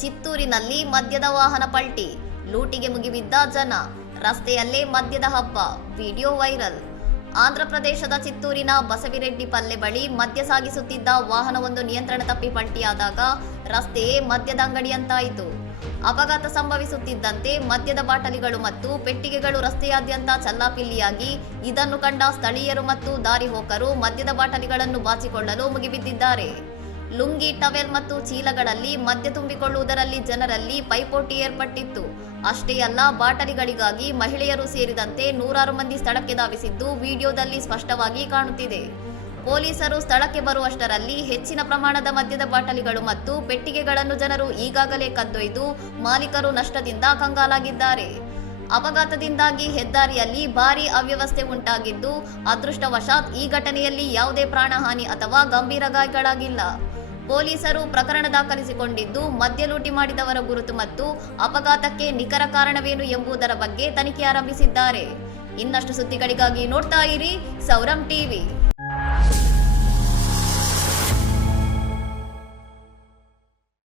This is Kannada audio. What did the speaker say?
ಚಿತ್ತೂರಿನಲ್ಲಿ ಮದ್ಯದ ವಾಹನ ಪಲ್ಟಿ, ಲೂಟಿಗೆ ಮುಗಿಬಿದ್ದ ಜನ, ರಸ್ತೆಯಲ್ಲೇ ಮದ್ಯದ ಹಬ್ಬ, ವಿಡಿಯೋ ವೈರಲ್. ಆಂಧ್ರಪ್ರದೇಶದ ಚಿತ್ತೂರಿನ ಬಸವಿರೆಡ್ಡಿ ಪಲ್ಲೆ ಬಳಿ ಮದ್ಯ ಸಾಗಿಸುತ್ತಿದ್ದ ವಾಹನವೊಂದು ನಿಯಂತ್ರಣ ತಪ್ಪಿ ಪಲ್ಟಿಯಾದಾಗ ರಸ್ತೆಯೇ ಮದ್ಯದ ಅಂಗಡಿಯಂತಾಯಿತು. ಅಪಘಾತ ಸಂಭವಿಸುತ್ತಿದ್ದಂತೆ ಮದ್ಯದ ಬಾಟಲಿಗಳು ಮತ್ತು ಪೆಟ್ಟಿಗೆಗಳು ರಸ್ತೆಯಾದ್ಯಂತ ಚಲ್ಲಾಪಿಲ್ಲಿಯಾಗಿ ಇದನ್ನು ಕಂಡ ಸ್ಥಳೀಯರು ಮತ್ತು ದಾರಿಹೋಕರು ಮದ್ಯದ ಬಾಟಲಿಗಳನ್ನು ಬಾಚಿಕೊಳ್ಳಲು ಮುಗಿಬಿದ್ದಿದ್ದಾರೆ. ಲುಂಗಿ, ಟವೆಲ್ ಮತ್ತು ಚೀಲಗಳಲ್ಲಿ ಮದ್ಯ ತುಂಬಿಕೊಳ್ಳುವುದರಲ್ಲಿ ಜನರಲ್ಲಿ ಪೈಪೋಟಿ ಏರ್ಪಟ್ಟಿತ್ತು. ಅಷ್ಟೇ ಅಲ್ಲ, ಬಾಟಲಿಗಳಿಗಾಗಿ ಮಹಿಳೆಯರು ಸೇರಿದಂತೆ ನೂರಾರು ಮಂದಿ ಸ್ಥಳಕ್ಕೆ ಧಾವಿಸಿದ್ದು ವಿಡಿಯೋದಲ್ಲಿ ಸ್ಪಷ್ಟವಾಗಿ ಕಾಣುತ್ತಿದೆ. ಪೊಲೀಸರು ಸ್ಥಳಕ್ಕೆ ಬರುವಷ್ಟರಲ್ಲಿ ಹೆಚ್ಚಿನ ಪ್ರಮಾಣದ ಮದ್ಯದ ಬಾಟಲಿಗಳು ಮತ್ತು ಪೆಟ್ಟಿಗೆಗಳನ್ನು ಜನರು ಈಗಾಗಲೇ ಕದ್ದೊಯ್ದು ಮಾಲೀಕರು ನಷ್ಟದಿಂದ ಕಂಗಾಲಾಗಿದ್ದಾರೆ. ಅಪಘಾತದಿಂದಾಗಿ ಹೆದ್ದಾರಿಯಲ್ಲಿ ಭಾರೀ ಅವ್ಯವಸ್ಥೆ ಉಂಟಾಗಿದ್ದು, ಅದೃಷ್ಟವಶಾತ್ ಈ ಘಟನೆಯಲ್ಲಿ ಯಾವುದೇ ಪ್ರಾಣಹಾನಿ ಅಥವಾ ಗಂಭೀರ ಗಾಯಗಳಾಗಿಲ್ಲ. ಪೊಲೀಸರು ಪ್ರಕರಣ ದಾಖಲಿಸಿಕೊಂಡಿದ್ದು, ಮದ್ಯ ಲೂಟಿ ಮಾಡಿದವರ ಗುರುತು ಮತ್ತು ಅಪಘಾತಕ್ಕೆ ನಿಖರ ಕಾರಣವೇನು ಎಂಬುದರ ಬಗ್ಗೆ ತನಿಖೆ ಆರಂಭಿಸಿದ್ದಾರೆ. ಇನ್ನಷ್ಟು ಸುದ್ದಿಗಳಿಗಾಗಿ ನೋಡ್ತಾ ಇರಿ ಸೌರಂ ಟಿವಿ.